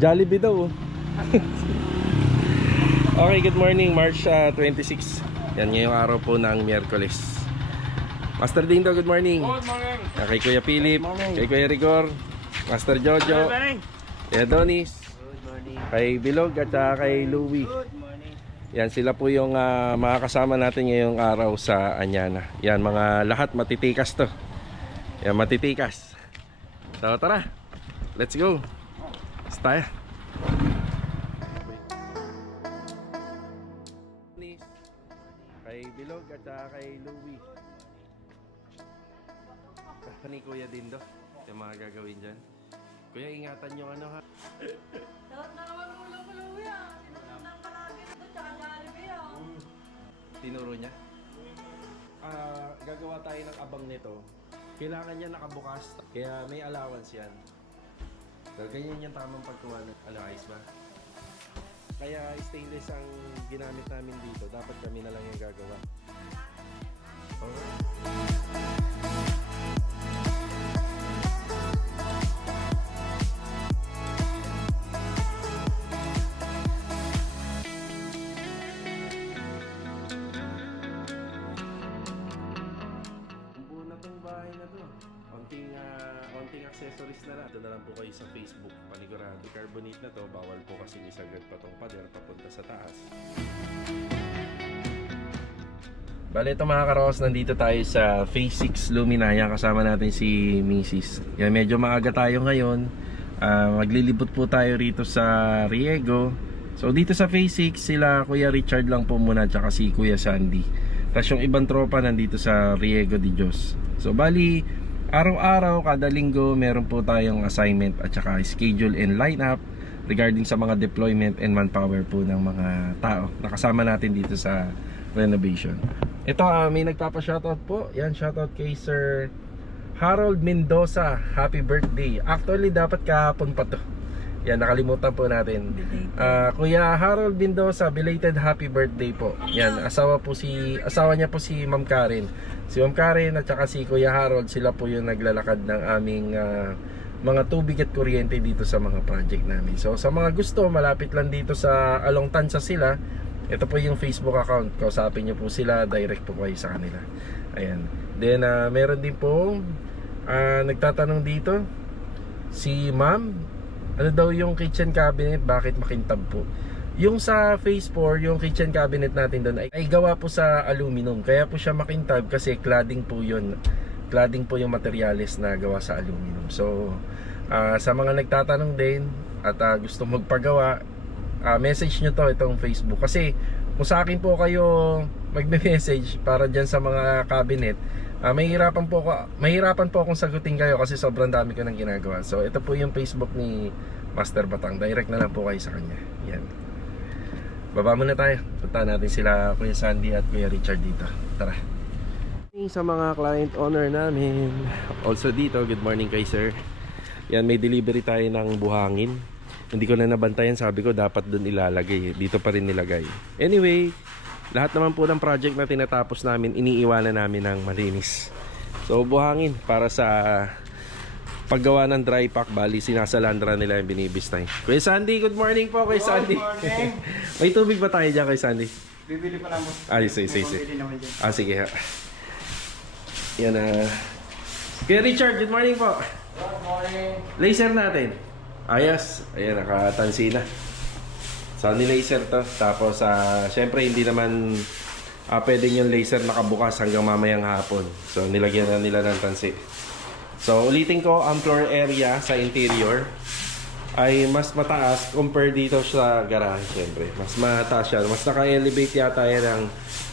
Jollibee daw. Okay, good morning, March 26. Yan ngayong araw po ng Miyerkules. Master Dindo, good morning. Good morning. Kay Kuya Philip, kay Kuya Rigor, Master Jojo, kay Adonis, kay Bilog at kay Louie. Yan sila po yung mga kasama natin ngayong araw sa Anyana. Yan mga lahat matitikas to. Yan matitikas. So tara, let's go. Stay. Kay Bilog at kay Louie. Ni Kuya Dindo, yung mga gagawin dyan. Kuya, ingatan yung ano ha. Dapat na naman ulo-ulo yan. Tinutang palagi ito, tsaka Jollibee yan. Tinuro niya. Gagawa tayo ng abang nito. Kailangan niya nakabukas, kaya may allowance yan. So, ganyan yung tamang pagkuha ng ayos ba? Kaya stainless ang ginamit namin dito. Dapat kami na lang yung gagawa. Alright. Konting accessories na lang. Ito na lang po kayo sa Facebook. Panigurado. Carbonate na to. Bawal po kasi isagad pa tong pader papunta sa taas. Bale ito mga karos, nandito tayo sa Phase 6 Luminaya. Kasama natin si Mrs. Yan, medyo maaga tayo ngayon. Maglilibot po tayo rito sa Riego. So dito sa Phase 6 sila Kuya Richard lang po muna tsaka si Kuya Sandy. Tapos yung ibang tropa nandito sa Riego de Dios. So bali araw-araw, kada linggo, meron po tayong assignment at saka schedule and lineup regarding sa mga deployment and manpower po ng mga tao nakasama natin dito sa renovation. Ito, may nagpapa-shoutout po. Yan, shoutout kay Sir Harold Mendoza. Happy birthday. Actually, dapat kahapon pa to. Yan, nakalimutan po natin. Kuya Harold Mendoza, belated happy birthday po. Yan, asawa niya po si Ma'am Karen. Si Ma'am Karen at saka si Kuya Harold, sila po yung naglalakad ng aming mga tubig at kuryente dito sa mga project namin. So sa mga gusto, malapit lang dito sa Along Tansa sila. Ito po yung Facebook account. Kausapin nyo po sila, direct po kayo sa kanila. Ayan. Then meron din po nagtatanong dito si Ma'am, ano daw yung kitchen cabinet, bakit makintab po? Yung sa Phase 4, yung kitchen cabinet natin doon ay gawa po sa aluminum. Kaya po siya makintab kasi cladding po yun. Cladding po yung materyales na gawa sa aluminum. So, sa mga nagtatanong din at gusto magpagawa, message nyo to itong Facebook. Kasi kung sa akin po kayo magme-message para dyan sa mga cabinet, mahirapan po akong sagutin kayo kasi sobrang dami ko nang ginagawa. So, ito po yung Facebook ni Master Batang. Direct na lang po kayo sa kanya. Yan. Baba muna tayo. Punta natin sila Kuya Sandy at Kuya Richard dito. Tara. Sa mga client owner namin. Also dito, good morning kay sir. Yan, may delivery tayo ng buhangin. Hindi ko na nabantayan, sabi ko dapat dun ilalagay. Dito pa rin nilagay. Anyway, lahat naman po ng project na tinatapos namin, iniiwanan namin ng malinis. So buhangin para sa paggawa ng dry pack, bali sinasalandra nila yung binibistay. Kuya Sandy, good morning po Kuya Sandy. morning. May tubig ba tayo dyan Kuya Sandy? Bibili pa lang mo. Sige. Sige ha. Yan Kuya Richard, good morning po. Good morning. Laser natin. Ayos. Ayan, nakatansi na. Sunny laser to. Tapos syempre hindi naman pwedeng yung laser nakabukas hanggang mamayang hapon. So nilagyan na nila ng tansi. So ulitin ko, ang floor area sa interior ay mas mataas compare dito sa garage. Syempre mas mataas siya. Mas naka-elevate yata yan ng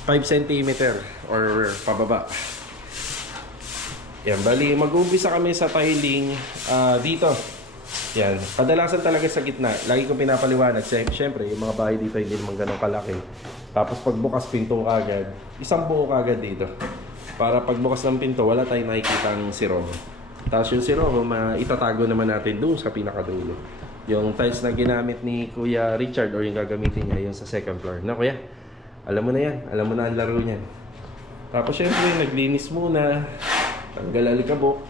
5 cm or pababa. Yan, bali mag-uumpisa kami sa tiling dito. Yan, kadalasan talaga sa gitna. Lagi kong pinapaliwanag. Siyempre, yung mga bahay dito hindi naman ganun kalaki. Tapos pagbukas pinto kagad, isang buo kagad dito. Para pagbukas ng pinto, wala tayong nakikita ng siroho. Tapos yung siroho, itatago naman natin doon sa pinakadulo. Yung tiles na ginamit ni Kuya Richard or yung gagamitin niya, yung sa second floor. Na Kuya, alam mo na yan. Alam mo na ang laro niyan. Tapos syempre, naglinis muna. Tanggal alikabok.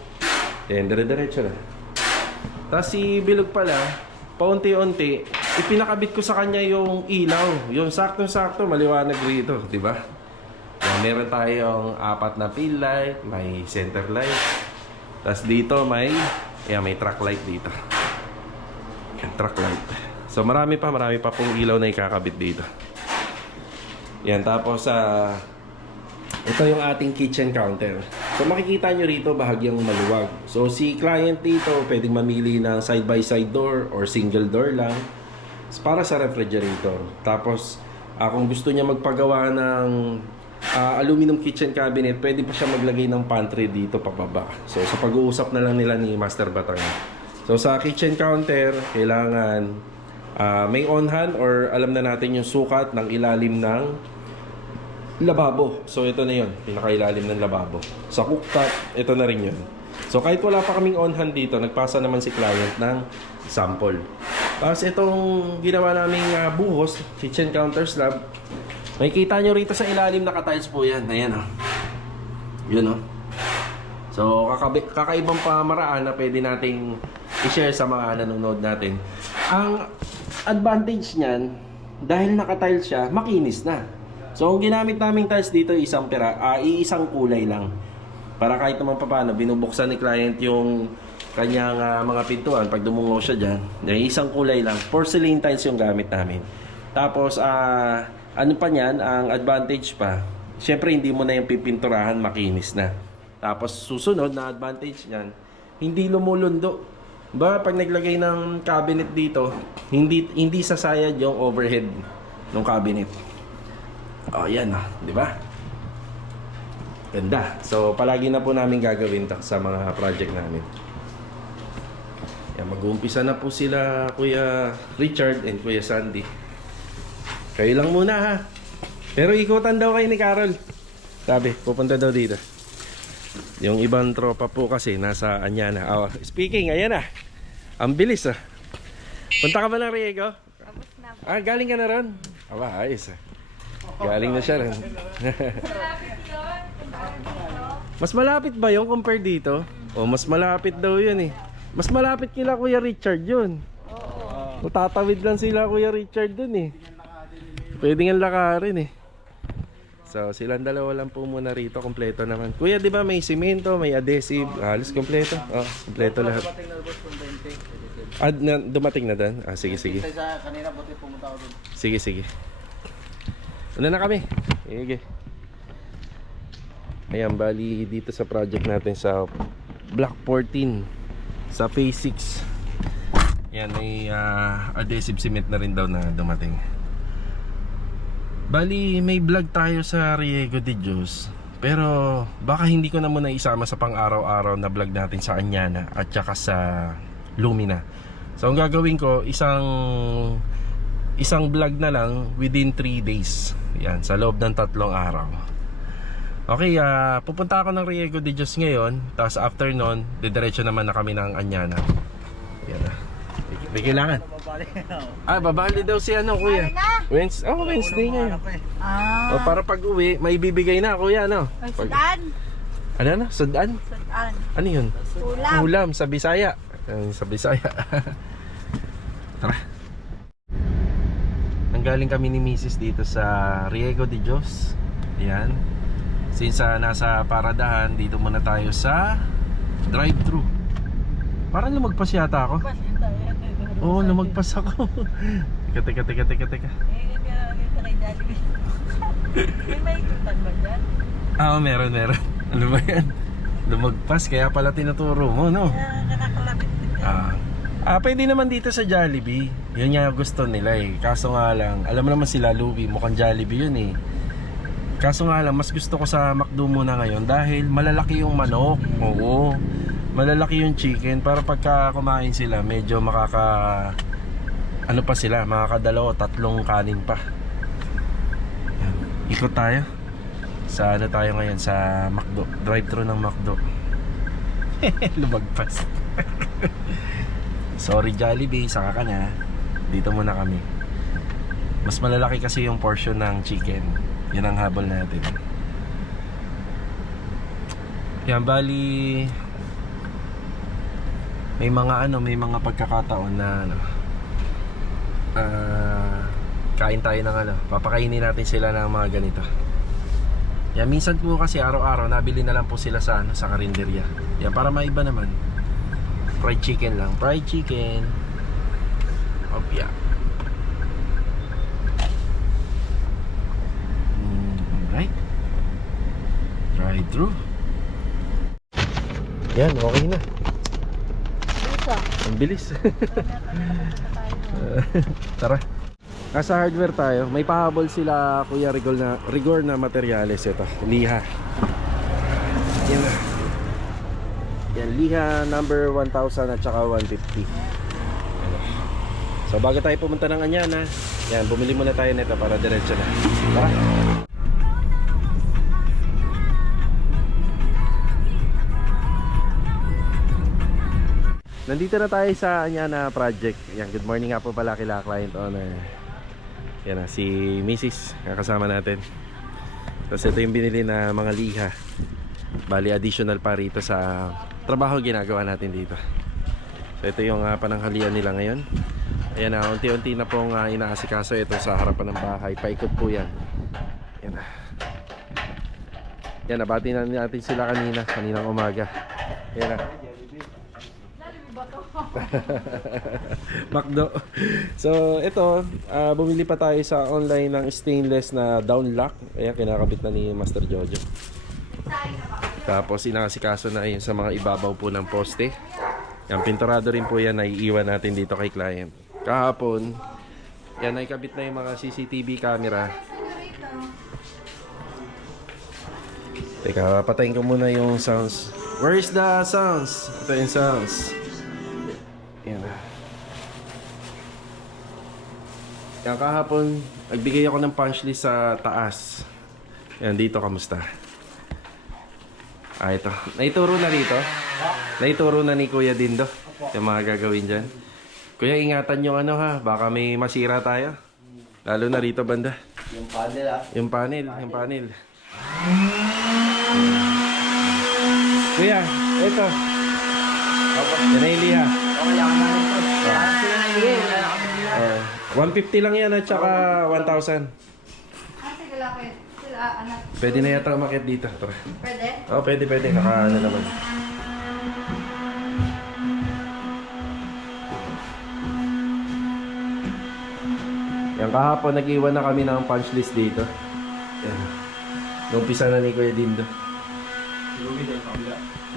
Then, dire-diretso na. Tapos si Bilog pala, paunti-unti, ipinakabit ko sa kanya yung ilaw. Yung sakto-sakto, maliwanag rito, di ba? Yan, meron tayong 4 na field light, may center light. Tapos dito may truck light dito. Yan, truck light. So marami pa pong ilaw na ikakabit dito. Yan, tapos ito yung ating kitchen counter. So makikita nyo rito bahagyang maluwag. So si client dito pwedeng mamili ng side by side door or single door lang para sa refrigerator. Tapos kung gusto niya magpagawa ng aluminum kitchen cabinet, pwede pa siya maglagay ng pantry dito pababa. So sa pag-uusap na lang nila ni Master Batang. So sa kitchen counter, kailangan may on-hand or alam na natin yung sukat ng ilalim ng lababo. So ito na yun, pinakailalim ng lababo. Sa cooktop, ito na rin yun. So kahit wala pa kaming on-hand dito, nagpasa naman si client ng sample. Tapos itong ginawa naming buhos, kitchen counter slab, makikita nyo rito sa ilalim, naka-tiles po yan. Ayan o. Yun o. So kakaibang pamaraan na pwede nating i-share sa mga nanonood natin. Ang advantage niyan, dahil naka-tiles siya, makinis na. So ang ginamit naming tiles dito, isang kulay lang. Para kahit naman paano, binubuksan ni client yung kanyang mga pintuan. Pag dumungaw siya dyan, isang kulay lang. Porcelain tiles yung gamit namin. Tapos, ano pa niyan, ang advantage pa, syempre hindi mo na yung pipinturahan, makinis na. Tapos susunod na advantage niyan, hindi lumulundo. Ba, pag naglagay ng cabinet dito, hindi sasayad yung overhead ng cabinet. Oh, yan di ba? Ganda. So, palagi na po namin gagawin sa mga project namin. Yan, mag-uumpisa na po sila Kuya Richard and Kuya Sandy. Kayo lang muna ha. Pero ikutan daw kayo ni Carol. Sabi, pupunta daw dito. Yung ibang tropa po kasi nasa Anyana. Oh, speaking, ayan na. Ang bilis Punta ka ba ng Riego? Tapos na. Galing ka na ron? Aba, ayos Galing na siya rin. Malapit yun. Mas malapit ba yung compare dito? O mas malapit daw yun Mas malapit kila Kuya Richard yun. Oo. Tatawid lang sila Kuya Richard dun Pwede nga lakarin So silang dalawa lang po muna rito. Kompleto naman. Kuya, di ba may simento, may adhesive, halos kompleto. Kompleto lahat. Dumating na doon? Sige. Kanina buti pumunta ako doon. Sige. Una na kami. Sige. Ayan, bali dito sa project natin sa Block 14 sa Phase 6. Yan, may adhesive cement na rin daw na dumating. Bali, may vlog tayo sa Riego de Dios. Pero baka hindi ko na muna isama sa pang-araw-araw na vlog natin sa Anyana at saka sa Lumina. So ang gagawin ko, isang vlog na lang within 3 days. Yan, sa loob ng 3 araw. Okay, pupunta ako ng Riego de Dios ngayon. Tapos after nun, didiretso naman na kami ng Anyana. Yan may kailangan. Babali daw si Kuya. Wednesday ngayon. O para pag uwi, may bibigay na Kuya, Sudan. Ano? Sudan? Sudan. Ano yun? Ulam. Ulam sa Bisaya. Sa Bisaya. Tara. Nanggaling kami ni Mrs. dito sa Riego de Dios. Yan. Since nasa paradahan, dito muna tayo sa drive-thru. Parang lumagpas yata ako. Oo, lumagpas ako. Teka. May ikutan ba dyan? Meron. Ano ba yan? Lumagpas, kaya pala tinuturo mo, no? Nakakalapit din. Pwede naman dito sa Jollibee. Yun nga gusto nila Kaso nga lang, alam mo naman sila Louie, mukhang Jollibee yun Kaso nga lang, mas gusto ko sa McDo muna ngayon dahil malalaki yung manok. Oo. Malalaki yung chicken para pagka kumain sila, medyo ano pa sila, makakadalawa, 3 kanin pa. Yan. Ikot tayo. Sa tayo ngayon? Sa McDo. Drive-thru ng McDo. Lumagpas. Sorry Jollibee, saka ka na. Dito muna kami. Mas malalaki kasi yung portion ng chicken. Yan ang habol natin. Yan, bali may mga pagkakataon na kain tayo ng ano, papakainin natin sila ng mga ganito. Yan, minsan po kasi araw-araw nabili na lang po sila sa ano, sa karinderya. Yan, para maiba naman. Fried chicken lang, fried chicken. Opya. Alright. Drive through. Yan, okay na. Isa. Ang bilis. Tara. Nasa hardware tayo. May pahabol sila Kuya Rigor na materyales. Ito, liha. Yan na. Yan, liha number 1000 at saka 150. So bago tayo pumunta ng Anyana, yan, bumili muna tayo nito para diretso na. Tara. Nandito na tayo sa Anyana project. Yan, good morning nga po pala kila client owner. Yan na, si Mrs. Kakasama natin. Tapos ito yung binili na mga liha. Bali additional pa rito sa trabaho ginagawa natin dito. So ito yung pananghalian nila ngayon. Ayan na, unti-unti na pong inaasikaso ito sa harapan ng bahay. Paikot po yan. Yan na. Yan, nabati na natin sila kaninang umaga. Yan na. Macdo. So ito, bumili pa tayo sa online ng stainless na down lock. Ayan, kinakabit na ni Master Jojo. Tapos inaasikaso na yun sa mga ibabaw po ng poste. Yan, pinturado rin po yan na iiwan natin dito kay client. Kahapon, yan, naikabit na yung mga CCTV camera. Teka, patayin ko muna yung sounds. Where is the sounds? Ito yung sounds. Yan. Yan, kahapon, nagbigay ako ng punch list sa taas. Yan, dito, kamusta? Ito. Naituro na rito. Naituro na ni Kuya Dindo yung mga gagawin dyan. Kuya, ingatan yung ano ha. Baka may masira tayo. Lalo na rito banda. Yung panel Yung panel. Kuya, ito. Yan na yung liha. Okay lang namin po. Sila na ibigay. Wala na kami. 150 lang yan at saka 1,000. Sige lang, sila anak. Pwede na yata umakit dito. Tara. Pwede? Oh, pwede. Naka ano naman. Yan, kahapon nag-iwan na kami ng punch list dito. Yan. Numpisa na ni Kuya Dindo.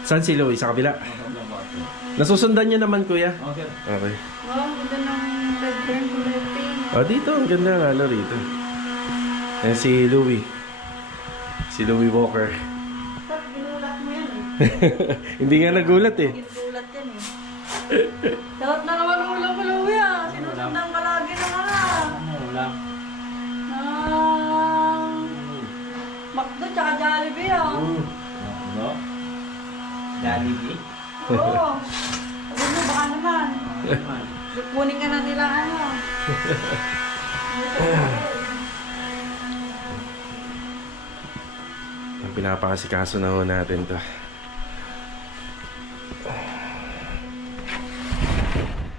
Saan si Louie? Sa kabila? Nasusundan niyo naman, Kuya? Okay. Okay. Wow, ganda ng red burn kulay pink. Oh, dito. Ang ganda lalo rito. Yan si Louie. Si Louie Walker. Stop, ginulat mo yan eh. Hindi nga nagulat eh. Ginulat yan eh. Dapat na naman ulam ko, Louie ah. Sinusundan ka lagi ng Ano lang? McDo tsaka Jollibee ah. No? Jollibee? Oo. Sabi mo, baka naman. Kunin ka na nila ano. Ang pinapakasikaso na ho natin to.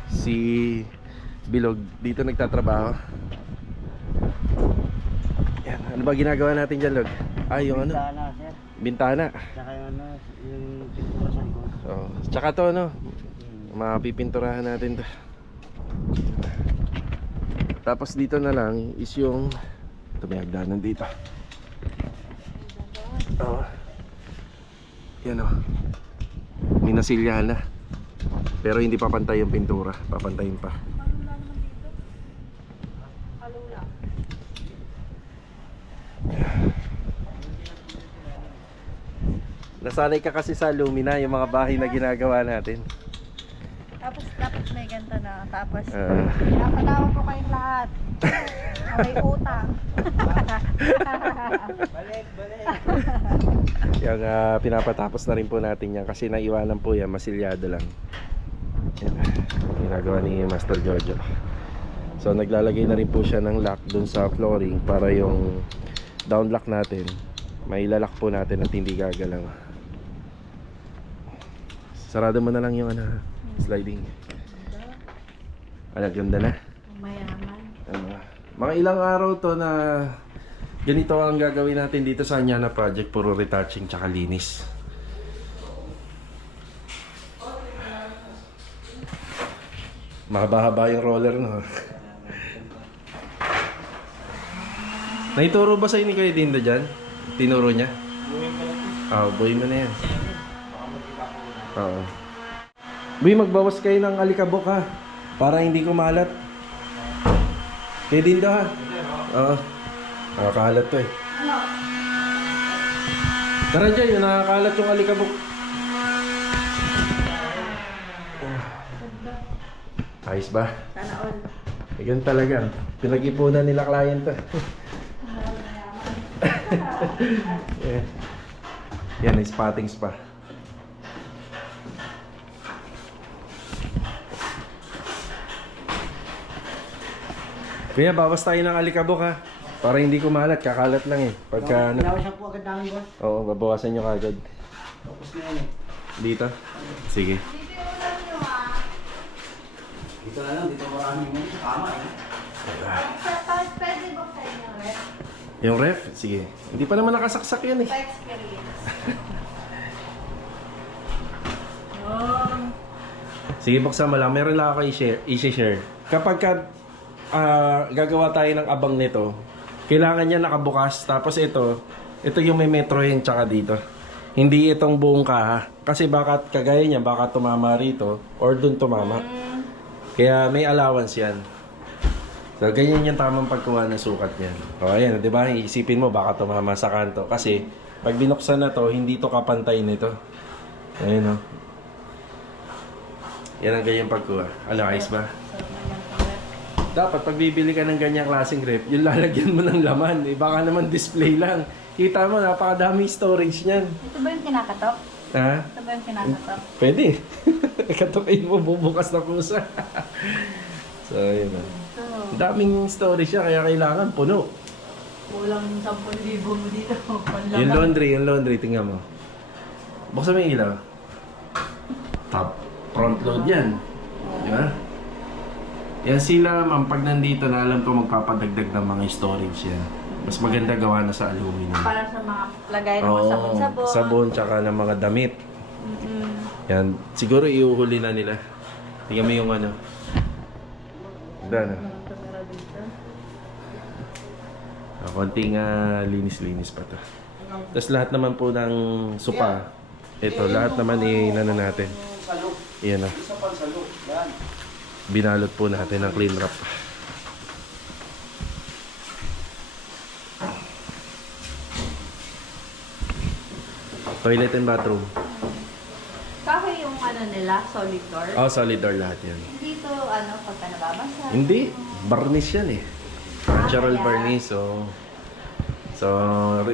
Si Bilog dito nagtatrabaho. Yan. Ano ba ginagawa natin dyan, Log? Yung ano? Bintana, sir. Bintana. Tsaka yung ano, yung pintura sa likod. Oh. Tsaka to, no? Mapipinturahan natin to. Tapos dito na lang is yung ito, may hagdanan dito. Oh. Yan, oh. May nasilyahan na. Pero hindi pa pantay yung pintura. Papantayin pa. Nasanay ka kasi sa Lumina, yung mga bahay na ginagawa natin. Tapos dapat may ganito na. Tapos Ah. napatawa ko kayong lahat. May utang. Balik. Yung pinapatapos na rin po natin yan kasi naiwanan po yan, masilyado lang. Yan. Ginagawa ni Master Jojo. So naglalagay na rin po siya ng lock dun sa flooring para yung down lock natin mailalak po natin at hindi gagalaw. Sarado mo na lang yung ano, sliding. Ano, ganda na? Mayaman. Mga ilang araw to na ganito ang gagawin natin dito sa Anyana Project. Puro retouching tsaka linis. Mahaba-haba yung roller, no? Naituro ba sa'yo ni Kuya Dindo dyan? Tinuro niya? Buhay mo na yan. Oo. Buhay, magbawas kayo ng alikabok ha. Para hindi kumalat. Kuya Dindo ha? Oo. Nakakalat to eh. Tara dyan, yung nakakalat yung alikabok. Ayos ba? Sana all. Ganun talaga. Pinag-ipunan nila client to. Yeah. Yan, may spottings pa. Kuya, bawas tayo ng alikabok ha. Para hindi kumalat, kakalat lang eh. Pagka Pinawasan po agad namin, boss. Oo, babawasan nyo kagad. Tapos na yan eh. Dito? Sige. Dito na lang, dito maraming mo. Tama eh. Pwede ba kayo ng ref? Yung ref? Sige. Hindi pa naman nakasaksak yan eh. Pa-experience. Sige, buksan mo lang. Meron lang ako i-share. Kapag gagawa tayo ng abang nito, kailangan niya nakabukas. Tapos ito yung may metro hen tsaka dito. Hindi itong buong kaha. Kasi baka kagaya niya, baka tumama rito or dun tumama. Kaya may allowance yan. So, ganyan yung tamang pagkuha ng sukat niyan. O, ayan, di ba? Iisipin mo, baka tumama sa kanto. Kasi, pag binuksan na to, hindi to kapantay nito. Ayun, o. Yan ang ganyang pagkuha. Ano, ayos ba? Dapat, pag bibili ka ng ganyang klaseng rep, yung lalagyan mo ng laman. Eh, baka naman display lang. Kita mo, napakadami storage niyan. Ito ba yung kinakatok? Ha? Ito ba yung kinakatok? Pwede. Katukin mo, bubukas na pusa. So, yun na. Ito. Ang daming storage siya, kaya kailangan puno. Kulang 10,000 mo dito. Yung laundry, tingnan mo. Buksan mo yung ilaw. Top, front load yan. Di ba? Yan sila, ma'am, pag nandito na alam ko magpapadagdag ng mga storage yan. Mas maganda gawa na sa aluminum. Para sa mga lagay ng mga Oo, sabon-sabon. sabon, tsaka ng mga damit. Mm-mm. Yan, siguro iuhuli na nila. Tingnan mo yung ano. Ganda na. Konting linis-linis pa to. Tapos lahat naman po ng sopa. Ito, lahat naman inano natin. Salo. Iyan na. Isa pang salo. Yan. Binalot po natin ng clean wrap. Toilet and bathroom. Kahoy yung ano nila, solid door. Oh, solid door lahat yan. Dito, ano, pagka nababasa. Hindi, varnish yan eh. Natural varnish, so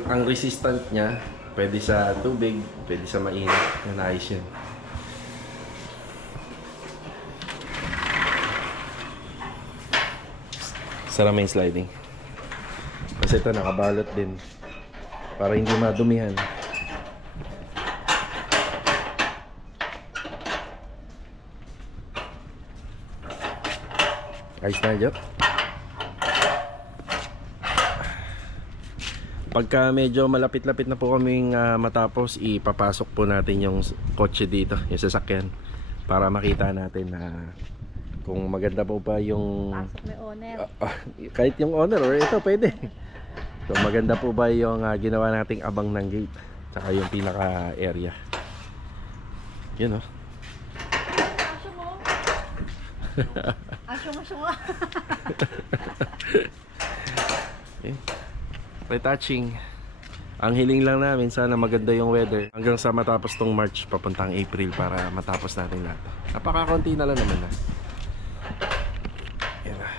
ang resistant niya, pwede sa tubig, pwede sa mainit. Yan, ayos yan. Sarap may sliding. Kasi ito nakabalot din. Para hindi madumihan. Ayos na, Jok. Pagka medyo malapit-lapit na po kaming matapos, ipapasok po natin yung kotse dito, yung sasakyan, para makita natin na kung maganda po ba yung Pasok may owner. kahit yung owner or ito pwede. So maganda po ba yung ginawa nating abang ng gate saka yung pinaka area. Yun o. Asyo mo. Asyo mo. Okay. Retouching. Ang hiling lang namin, sana maganda yung weather hanggang sa matapos tong March papuntang April para matapos natin lahat. Napakakunti na lang naman na. Yan na.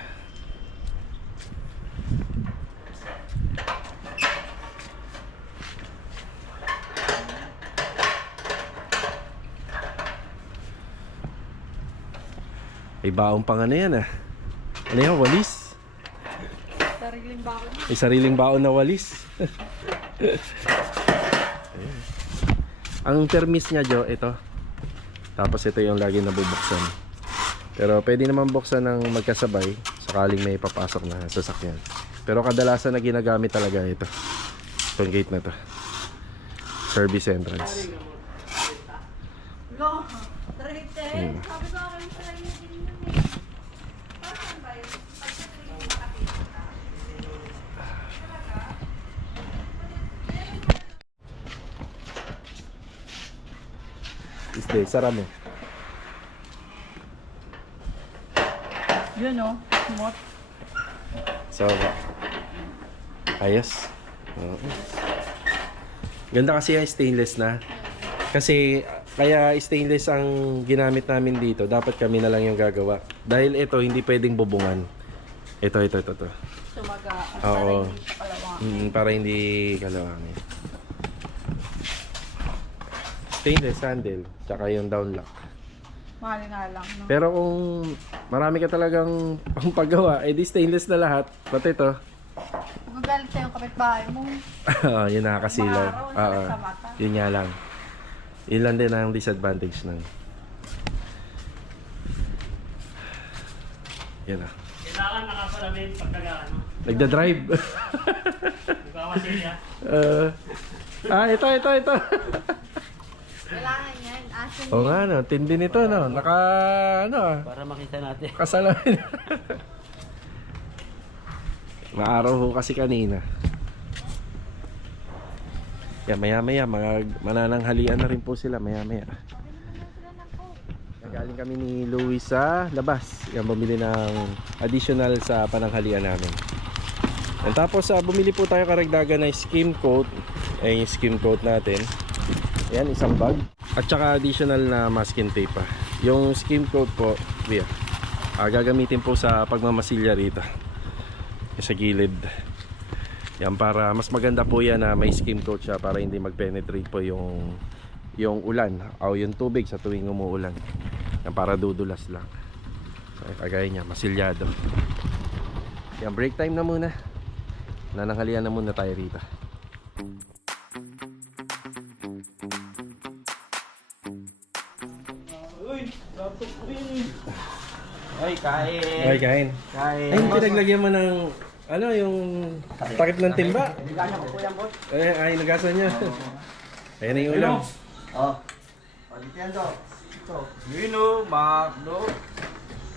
May baong pang ano yan ah. Ano yan, walis? Sariling bako niya. May sariling baon na walis. Ang permis niya, Jo, ito. Tapos ito yung lagi nabubuksan. Pero pwede naman buksan ng magkasabay. So sakaling may papasok na sasakyan. Pero kadalasan na ginagamit talaga ito. Itong gate na to. Service entrance. Lo, trete. Sabi ko akin sila yung din yun eh. Parang ba yun? Pagka-train makakita. Isde, sara mo. Yun o, smooth. So, ayos. Oo. Ganda kasi yung stainless na. Kasi, kaya stainless ang ginamit namin dito. Dapat kami na lang yung gagawa. Dahil ito, hindi pwedeng bubungan. Ito. Sumaga. At Oo. para hindi palawang. Para hindi kalawangin. Stainless handle, tsaka yung down lock. Mahal nga lang, no? Pero kung marami ka talagang pang paggawa, edi stainless na lahat. Pati ito. Magagalit sa'yo yung kapitbahay mo. Yun nakakasilaw. Maaraw, sakit sa mata. Yun nga lang. Yun lang din ang disadvantage nun. Yan ah. Kailangan nakapalamin pag nag-ano. Nagda-drive. Mukha masilya. Ito. Kailangan yan. Asin Oo nga no, tindi nito no. Para makita natin. Kasalamin. Maaraw ho kasi kanina. Yan, maya-maya, manananghalian na rin po sila maya-maya. Galing kami ni Louie sa labas. Yan, bumili ng additional sa pananghalian namin. And tapos, bumili po tayo karagdagan ng skim coat. Yung skim coat natin. Yan, isang bag. At saka additional na masking tape pa. Yung skim coat po, gagamitin po sa pagmamasilya rito. Sa gilid. Yan, para mas maganda po yan na may skim coat siya para hindi mag-penetrate po yung ulan o yung tubig sa tuwing umuulan. Yan, para dudulas lang. So, kagaya niya, masilyado. Yan, break time na muna. Nananghalian na muna tayo rito. Ay, kain. Okay, kain. Kain. Ay, pinaglagyan mo ng yung takip ng timba. Ay, nagasan niya. Ayan na yung ulam. Oh. Palitan to. Ito. Yun o, Macdo.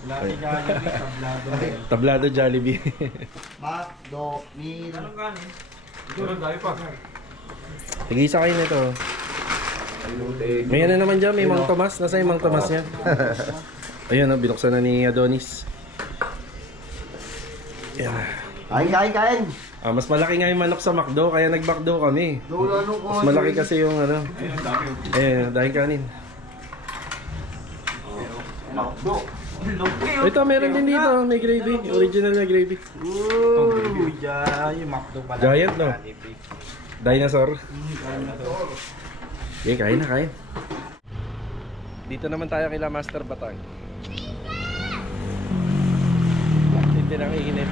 Lati Jollibee, tablado. Tablado Jollibee. McDo. Meal. Anong kanin? Ito, dahil pa. Tig-isa kayo nito. May ano naman dyan, may Mang Tomas. Nasa yung Mang Tomas yan? Ayun, binuksan na ni Adonis. Yan. Kain. Mas malaki nga yung manok sa McDo, kaya nag-McDo kami. Mas malaki kasi yung dahil kanin. McDo. Ito, meron din dito, may gravy. Original na gravy. Yung Macdo pala. Giant, no? Dinosaur. Okay, kain na, kain. Dito naman tayo kila Master Batang. Hindi nang iinit.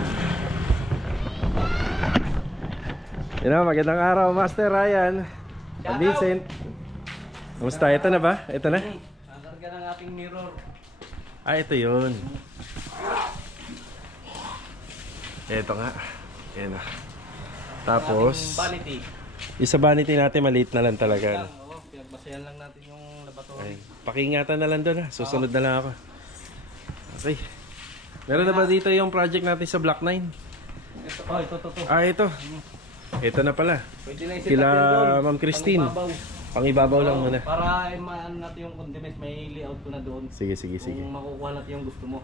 Yan, magandang araw, Master Ryan. Vincent. Kamusta? Ito na ba? Ito na? Nakarga ng ating mirror. Ito yun. Ito nga. Yan na. Tapos, Vanity. isa vanity natin, maliit na lang talaga. Oo, pinagbasayan lang natin yung laboratory. Ay, pakiingatan na lang doon ha. Susunod na lang ako. Okay. Meron na ba dito yung project natin sa Block 9? Ito. Ito. Ito na pala. Pwede na Kila Ma'am Christine. Pangibabaw lang muna. Para maano natin yung condiments, may layout ko na doon. Sige. Kung makukuha natin yung gusto mo.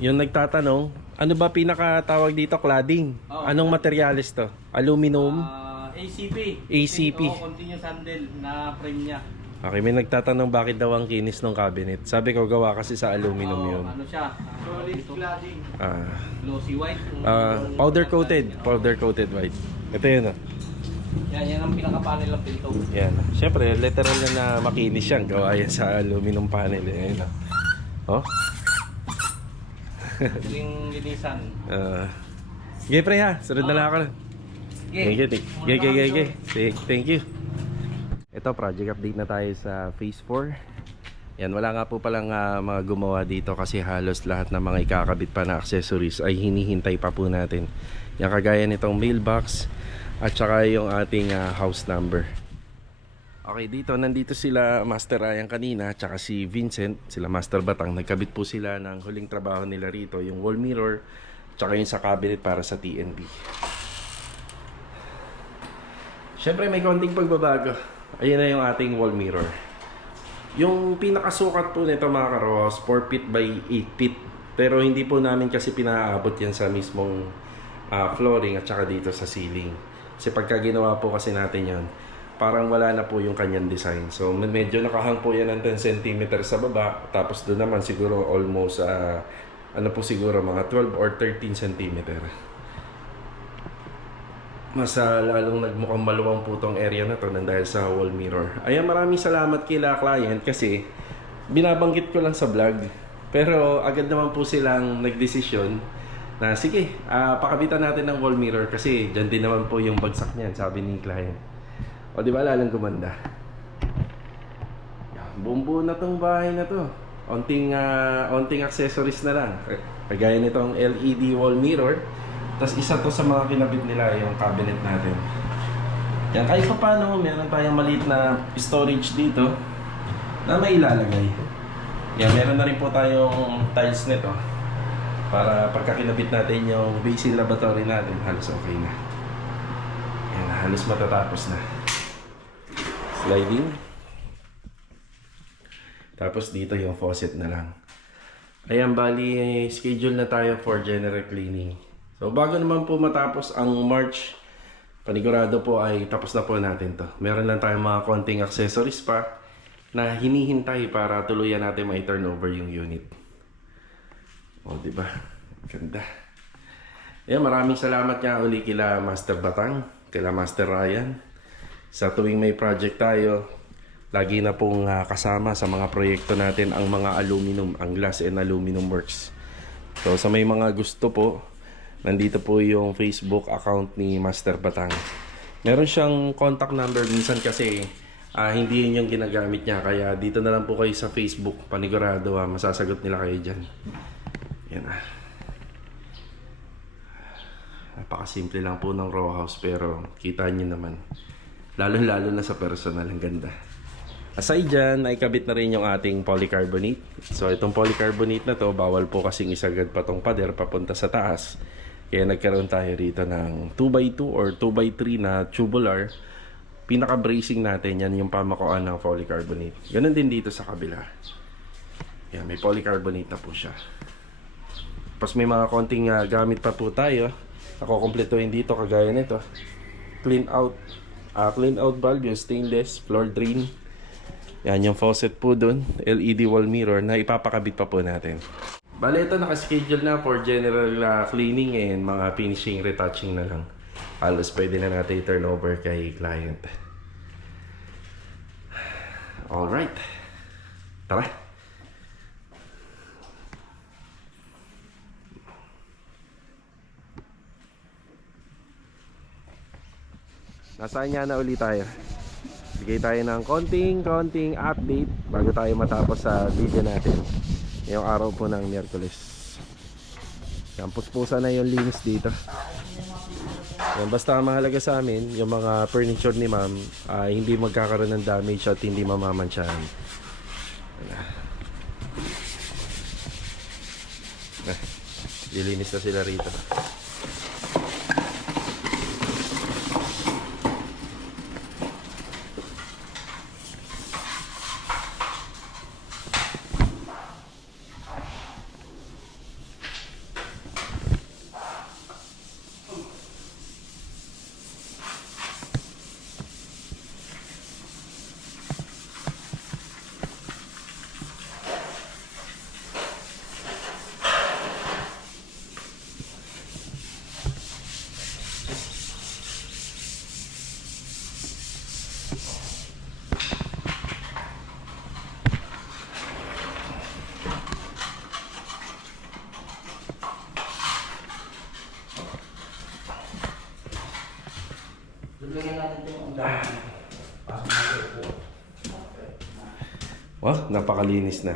Yung nagtatanong, ano ba pinakatawag dito? Cladding. Anong materialis to? Aluminum? ACP. ACP. Continuous handle na frame niya. Okay, may nagtatanong bakit daw ang kinis ng cabinet. Sabi ko gawa kasi sa aluminum yun. Ano siya? Solid cladding. Glossy white. Powder coated white. Ito yun. Yan ang pinaka-panel ng pinto. Yan. Siyempre, literal na makinis yan. Gawa yan sa aluminum panel. Ayan. Oh. Yung linisan. Sige pre ha, sunod na lang ako. Thank you. Ito, project update na tayo sa phase 4. Yan, wala nga po palang mga gumawa dito kasi halos lahat ng mga ikakabit pa na accessories ay hinihintay pa po natin. Yan, kagaya nitong mailbox at saka yung ating house number. Okay, nandito sila Master Ryan kanina at saka si Vincent, sila Master Batang. Nagkabit po sila ng huling trabaho nila rito, yung wall mirror at saka yung sa cabinet para sa TNB. Syempre may konting pagbabago. Ayan na yung ating wall mirror. Yung pinakasukat po nito mga karos, 4 feet by 8 feet. Pero hindi po namin kasi pinaabot yan sa mismong flooring at saka dito sa ceiling. Kasi pagka ginawa po kasi natin yan, parang wala na po yung kanyang design. So medyo nakahang po yan ng 10 cm sa baba. Tapos doon naman siguro almost, siguro mga 12 or 13 cm. Mas lalong nagmukhang maluwang po tong area na to dahil sa wall mirror. Ayan, maraming salamat kila client kasi binabanggit ko lang sa vlog. Pero agad naman po silang nagdesisyon na sige, pakabitan natin ng wall mirror kasi dyan din naman po yung bagsak niyan, sabi ni client. O di ba lalong gumanda? Buong-buo na tong bahay na to. Onting accessories na lang. Kagaya nitong LED wall mirror. Tapos isa to sa mga kinabit nila yung cabinet natin. Yan, kahit pa paano, meron tayong maliit na storage dito na may ilalagay. Yan, meron na rin po tayong tiles nito para pagka kinabit natin yung basin lavatory natin, halos okay na. Yan, halos matatapos na. Sliding. Tapos dito yung faucet na lang. Ayan, bali, schedule na tayo for general cleaning. So bago naman po matapos ang March, panigurado po ay tapos na po natin to. Meron lang tayong mga konting accessories pa na hinihintay para tuluyan natin ma-turnover yung unit. O, di ba? Ganda. Ayan, maraming salamat nga uli kila Master Batang, kila Master Ryan. Sa tuwing may project tayo, lagi na pong kasama sa mga proyekto natin ang mga aluminum, ang glass and aluminum works. So sa may mga gusto po, nandito po yung Facebook account ni Master Batang. Meron siyang contact number minsan kasi hindi yun yung ginagamit niya. Kaya dito na lang po kayo sa Facebook. Panigurado masasagot nila kayo dyan. Yan Napakasimple lang po ng row house pero kita nyo naman. Lalo na sa personal. Ang ganda. Aside dyan, ay kabit na rin yung ating polycarbonate. So itong polycarbonate na to, bawal po kasing isagad pa tong pader papunta sa taas. Kaya nagkaroon tayo rito ng 2x2 or 2x3 na tubular. Pinaka-bracing natin, yan yung pamakuan ng polycarbonate. Ganun din dito sa kabila. Yan, may polycarbonate na po siya. Tapos may mga konting gamit pa po tayo. Nakukumpletuhin dito kagaya nito. Clean out valve, yung stainless, floor drain. Yan yung faucet po dun. LED wall mirror na ipapakabit pa po natin. Bale, ito nakaschedule na for general cleaning and mga finishing, retouching na lang. Halos pwede na natin i-turn over kay client. Alright. Tara. Nasaan nga na ulit tayo? Bigay tayo ng konting update bago tayo matapos sa video natin. Ngayong araw po ng Miyerkules. Yan, puspusa na yung linis dito. Yan, basta ang mahalaga sa amin, yung mga furniture ni ma'am, hindi magkakaroon ng damage at hindi mamamansyahan. Lilinis na sila rito. Oh, napakalinis na.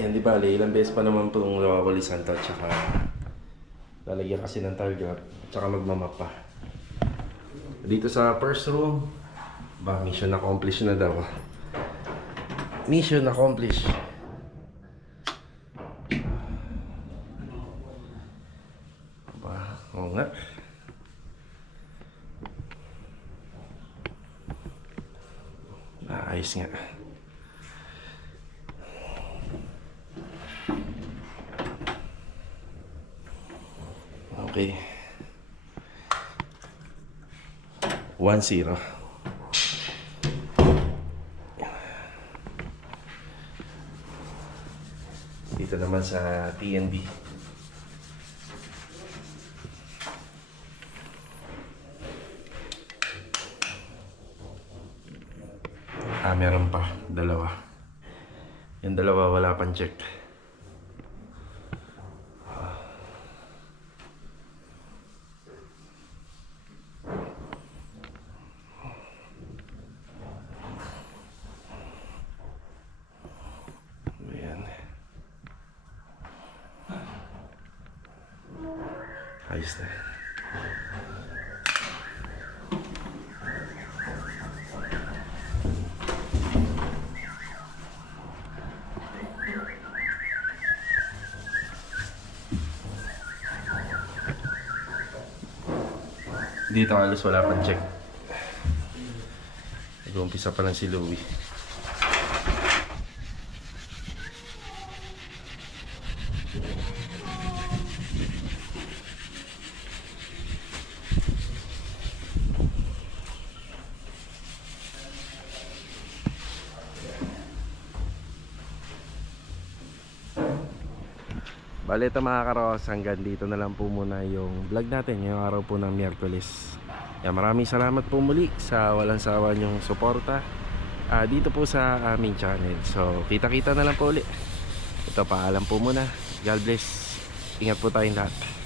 Yan, di ba, ilang beses pa naman pong nawawalisan to, tsaka lalagyan kasi ng target, tsaka magmamap pa. Dito sa first room, ba, mission accomplished na daw. Mission accomplished. Ba, oo nga. Ayos nga. Okay. 1-0. Dito naman sa TNB. Meron pa. Dalawa. Yung dalawa wala pang check. Ayan. Ayos na. Dito halos wala pang check. Nag-uumpisa pa lang si Louie. Bale, ito mga karos, hanggang dito na lang po muna yung vlog natin ngayong araw po ng Miyerkules. Maraming salamat po muli sa walang sawa niyong suporta dito po sa aming channel. So, kita-kita na lang po ulit. Ito, paalam po muna. God bless. Ingat po tayong lahat.